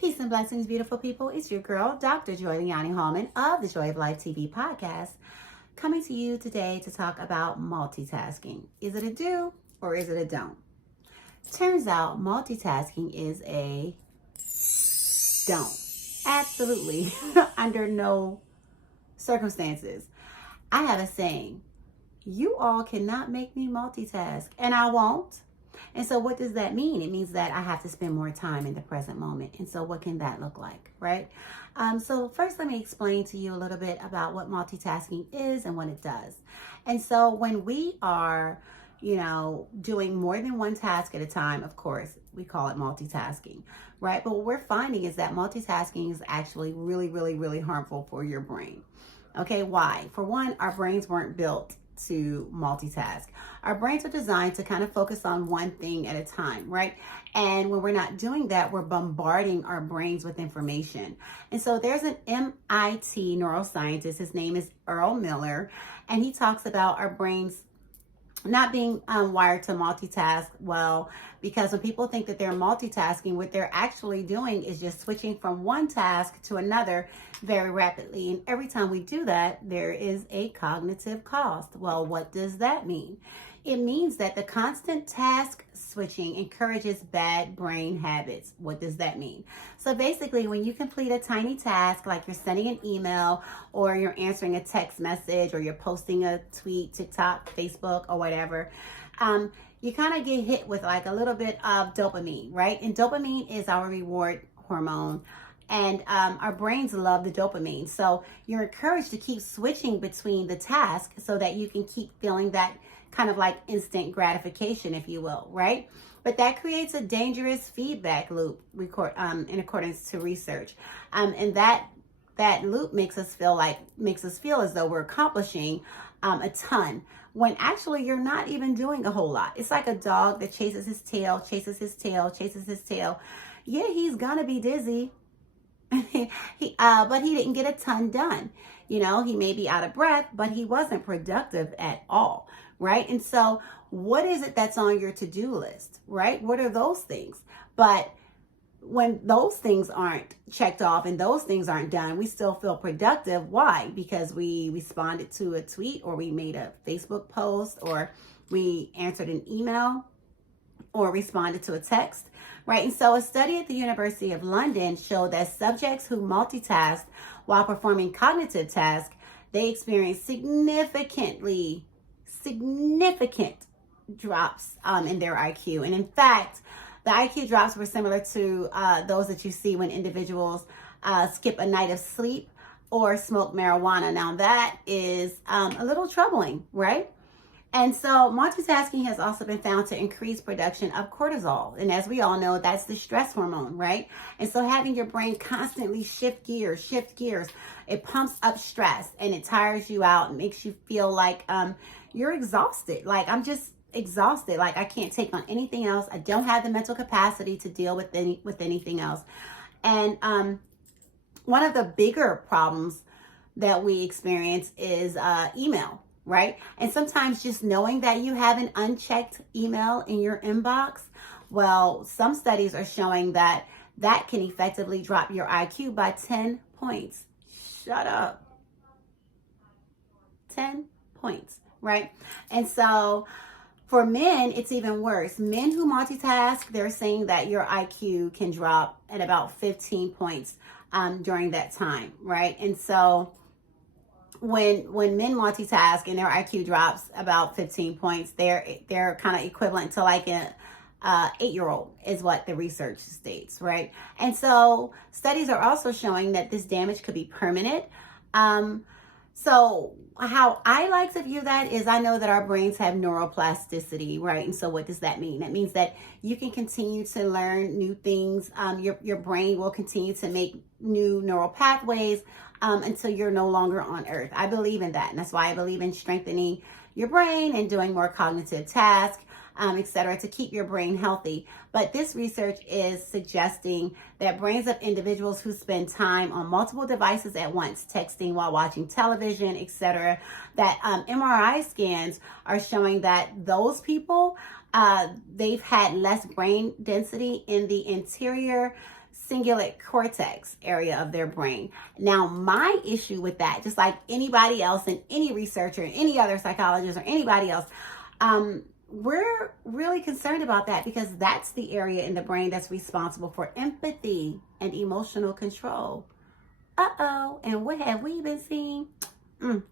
Peace and blessings, beautiful people. It's your girl, Dr. Liani Hallman of the Joy of Life TV podcast, coming to you today to talk about multitasking. Is it a do or is it a don't? Turns out multitasking is a don't. Absolutely. Under no circumstances. I have a saying, you all cannot make me multitask, and I won't. And so what does that mean? It means that I have to spend more time in the present moment. And so what can that look like, right? So first, let me explain to you a little bit about what multitasking is and what it does. And so when we are, doing more than one task at a time, of course, we call it multitasking, right? But what we're finding is that multitasking is actually really, really, really harmful for your brain. Okay, why? For one, our brains weren't built to multitask. Our brains are designed to kind of focus on one thing at a time, right? And when we're not doing that, we're bombarding our brains with information. And so there's an MIT neuroscientist, his name is Earl Miller, and he talks about our brains not being wired to multitask well, because when people think that they're multitasking, what they're actually doing is just switching from one task to another very rapidly. And every time we do that, there is a cognitive cost. Well, what does that mean? It means that the constant task switching encourages bad brain habits. What does that mean? So basically, when you complete a tiny task, like you're sending an email or you're answering a text message or you're posting a tweet, TikTok, Facebook, or whatever, you kind of get hit with like a little bit of dopamine, right? And dopamine is our reward hormone. And our brains love the dopamine. So you're encouraged to keep switching between the tasks so that you can keep feeling that kind of like instant gratification, if you will, right? But that creates a dangerous feedback loop in accordance to research. And that loop makes us feel as though we're accomplishing a ton, when actually you're not even doing a whole lot. It's like a dog that chases his tail, chases his tail, chases his tail. Yeah, he's gonna be dizzy. But he didn't get a ton done. He may be out of breath, but he wasn't productive at all, right? And so what is it that's on your to-do list, right? What are those things? But when those things aren't checked off and those things aren't done, we still feel productive. Why? Because we responded to a tweet, or we made a Facebook post, or we answered an email, or responded to a text, right? And so a study at the University of London showed that subjects who multitasked while performing cognitive tasks, they experienced significant drops in their IQ. And in fact, the IQ drops were similar to those that you see when individuals skip a night of sleep or smoke marijuana. Now that is a little troubling, right? And so multitasking has also been found to increase production of cortisol. And as we all know, that's the stress hormone, right? And so having your brain constantly shift gears, it pumps up stress and it tires you out and makes you feel like you're exhausted. Like, I'm just exhausted. Like, I can't take on anything else. I don't have the mental capacity to deal with anything else. And one of the bigger problems that we experience is email. Right? And sometimes just knowing that you have an unchecked email in your inbox, well, some studies are showing that can effectively drop your IQ by 10 points. Shut up. 10 points, right? And so for men, it's even worse. Men who multitask, they're saying that your IQ can drop at about 15 points during that time, right? And so when men multitask and their IQ drops about 15 points, they're kind of equivalent to like an 8-year-old is what the research states, right? And so studies are also showing that this damage could be permanent. So how I like to view that is, I know that our brains have neuroplasticity, right? And so what does that mean? That means that you can continue to learn new things. Your brain will continue to make new neural pathways until you're no longer on earth. I believe in that. And that's why I believe in strengthening your brain and doing more cognitive tasks, etc., to keep your brain healthy. But this research is suggesting that brains of individuals who spend time on multiple devices at once, texting while watching television, etc., that MRI scans are showing that those people, they've had less brain density in the interior cingulate cortex area of their brain. Now, my issue with that, just like anybody else and any researcher, any other psychologist or anybody else, we're really concerned about that because that's the area in the brain that's responsible for empathy and emotional control. And what have we been seeing?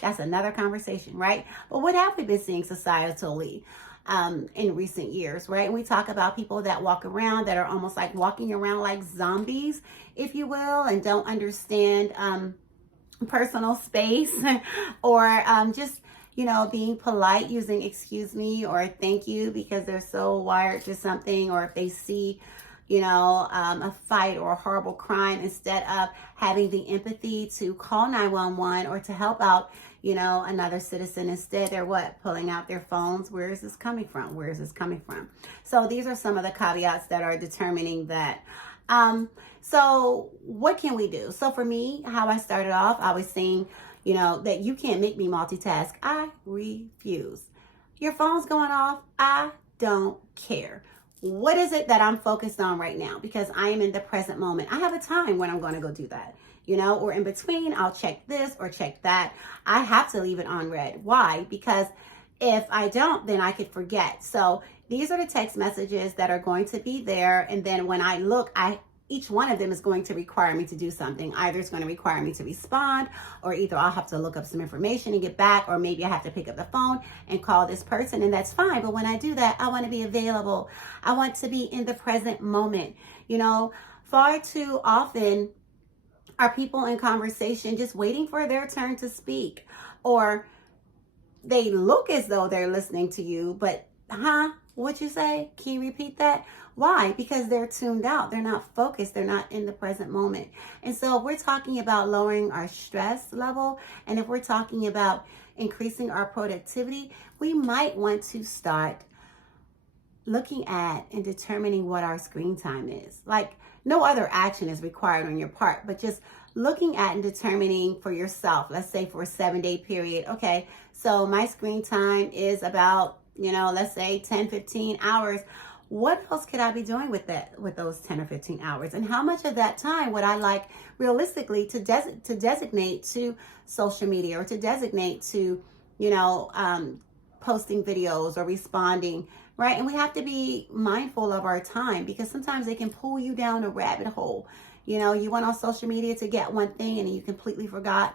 That's another conversation, right? But what have we been seeing societally in recent years, right? And we talk about people that walk around that are almost like walking around like zombies, if you will, and don't understand personal space or just, being polite using excuse me or thank you because they're so wired to something, or if they see a fight or a horrible crime, instead of having the empathy to call 911 or to help out, another citizen. Instead, they're pulling out their phones. Where is this coming from? Where is this coming from? So these are some of the caveats that are determining that. So what can we do? So for me, how I started off, I was saying, that you can't make me multitask. I refuse. Your phone's going off. I don't care. What is it that I'm focused on right now? Because I am in the present moment. I have a time when I'm going to go do that, or in between, I'll check this or check that. I have to leave it on red. Why? Because if I don't, then I could forget. So these are the text messages that are going to be there. And then when I look, each one of them is going to require me to do something. Either it's going to require me to respond, or either I'll have to look up some information and get back, or maybe I have to pick up the phone and call this person, and that's fine. But when I do that, I want to be available. I want to be in the present moment. Far too often are people in conversation just waiting for their turn to speak, or they look as though they're listening to you, but what you say? Can you repeat that? Why? Because they're tuned out. They're not focused. They're not in the present moment. And so if we're talking about lowering our stress level, and if we're talking about increasing our productivity, we might want to start looking at and determining what our screen time is. Like, no other action is required on your part, but just looking at and determining for yourself, let's say for a 7-day period. Okay, so my screen time is about, let's say 10, 15 hours. What else could I be doing with those 10 or 15 hours? And how much of that time would I like realistically to designate to social media, or to designate to, posting videos or responding, right? And we have to be mindful of our time, because sometimes they can pull you down a rabbit hole. You went on social media to get one thing and you completely forgot,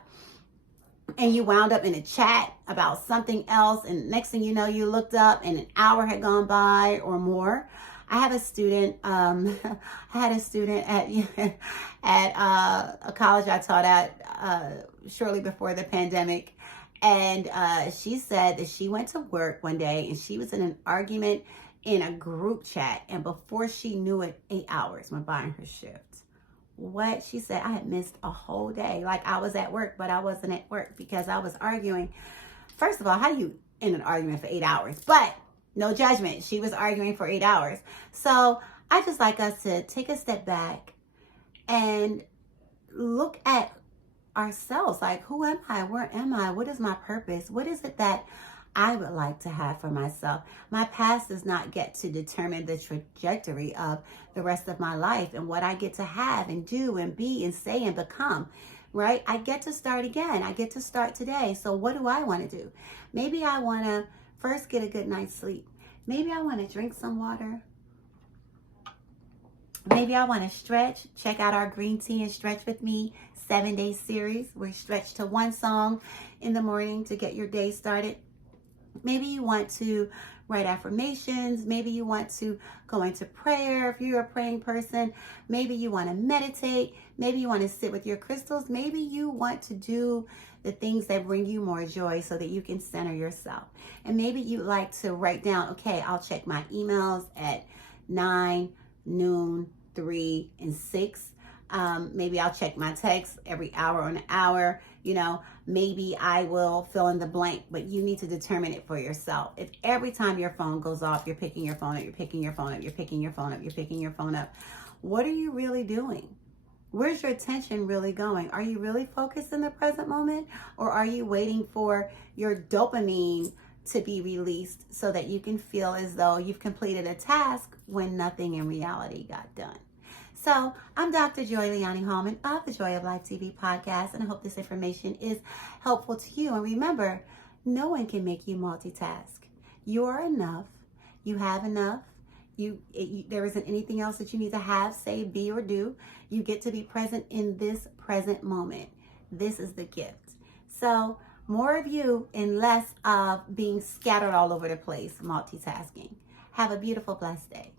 and you wound up in a chat about something else, and next thing you know, you looked up and an hour had gone by or more. I had a student at a college I taught at shortly before the pandemic, and she said that she went to work one day and she was in an argument in a group chat, and before she knew it, 8 hours went by in her shift. What? She said, I had missed a whole day. Like, I was at work, but I wasn't at work because I was arguing. First of all, how do you end an argument for 8 hours? But no judgment. She was arguing for 8 hours. So I just like us to take a step back and look at ourselves. Like, who am I? Where am I? What is my purpose? What is it that I would like to have for myself? My past does not get to determine the trajectory of the rest of my life and what I get to have and do and be and say and become, right? I get to start again. I get to start today. So what do I want to do? Maybe I want to first get a good night's sleep. Maybe I want to drink some water. Maybe I want to stretch. Check out our Green Tea and Stretch With Me 7-day series. We stretch to one song in the morning to get your day started. Maybe you want to write affirmations. Maybe you want to go into prayer if you're a praying person. Maybe you want to meditate. Maybe you want to sit with your crystals. Maybe you want to do the things that bring you more joy so that you can center yourself. And maybe you like to write down, okay, I'll check my emails at 9, noon, 3, and 6. Maybe I'll check my texts every hour on an hour. Maybe I will fill in the blank, but you need to determine it for yourself. If every time your phone goes off, you're picking your phone up, you're picking your phone up, you're picking your phone up, you're picking your phone up, what are you really doing? Where's your attention really going? Are you really focused in the present moment, or are you waiting for your dopamine to be released so that you can feel as though you've completed a task when nothing in reality got done? So I'm Dr. Joy Liani Hallman of the Joy of Life TV podcast, and I hope this information is helpful to you. And remember, no one can make you multitask. You are enough. You have enough. There isn't anything else that you need to have, say, be, or do. You get to be present in this present moment. This is the gift. So more of you and less of being scattered all over the place, multitasking. Have a beautiful, blessed day.